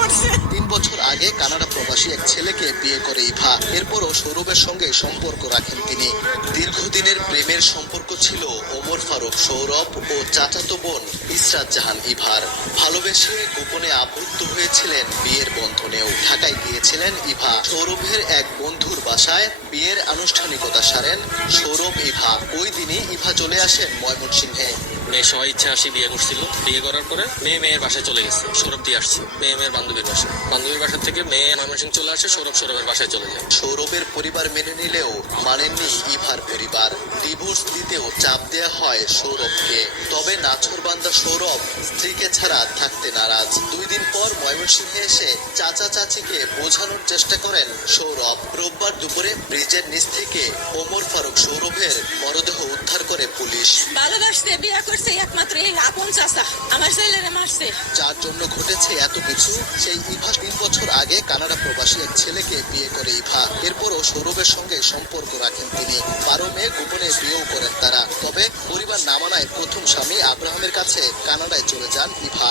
3 বছর আগে কানাডা প্রবাসী এক ছেলেকে বিয়ে করে ইভা। এরপরও সৌরভের সঙ্গে সম্পর্ক রাখেন তিনি। দীর্ঘদিনের প্রেমের সম্পর্ক ছিল ওমর ফারুক সৌরভ ও চাচাতো বোন ইসরাত জাহান ইভার। ভালোবেসে গোপনে আবদ্ধ হয়েছিলেন বিয়ের বন্ধনেও। ঢাকায় গিয়েছিলেন ইভা। সৌরভের এক বন্ধুর বাসায় বিয়ের আনুষ্ঠানিকতা সারেন সৌরভ ইভা। ওই দিনই ইভা চলে আসেন ময়মনসিংহে। মেয়ে সবাই ইচ্ছা আসি বিয়ে করছিল। বিয়ে করার পরে মেয়ের বাসায় চলে গেছে। সৌরভ দিয়ে আসছে মেয়ের বান্ধবীর বাসা থেকে মেয়ে ময়মনসিংহ চলে আসে। সৌরভের বাসায় চলে যায়। সৌরভের পরিবার মেনে নিলেও মানেননি ইভার পরিবার। ডিভোর্স দিতেও চাপ দেয়া হয় সৌরভকে। তবে নাছোড়বান্দা সৌরভ স্ত্রীকে ছাড়া থাকতে নারাজ। 2 দিন পর ময়মনসিংহে এসে চাচা চাচিকে বোঝানোর চেষ্টা করেন সৌরভ। রোববার দুপুরে ব্রিজের নিচ থেকে ওমর ফারুক সৌরভের মরদেহ উদ্ধার করে পুলিশ। ভালোবাসতে বিয়ে করছে একমাত্র এই আপন চাচা আমার ছেলেরে মারছে। যার জন্য ঘটেছে এত কিছু, সেই ইভা 3 বছর আগে কানাডা প্রবাসী এক ছেলেকে বিয়ে করে ইভা। এরপরও সৌরভের সঙ্গে সম্পর্ক রাখেন তিনি। 12 মে গোপনে বিয়েও করেন তারা। তবে পরিবার না মানায় প্রথম স্বামী আব্রাহামের কাছে কানাডায় চলে যান ইভা।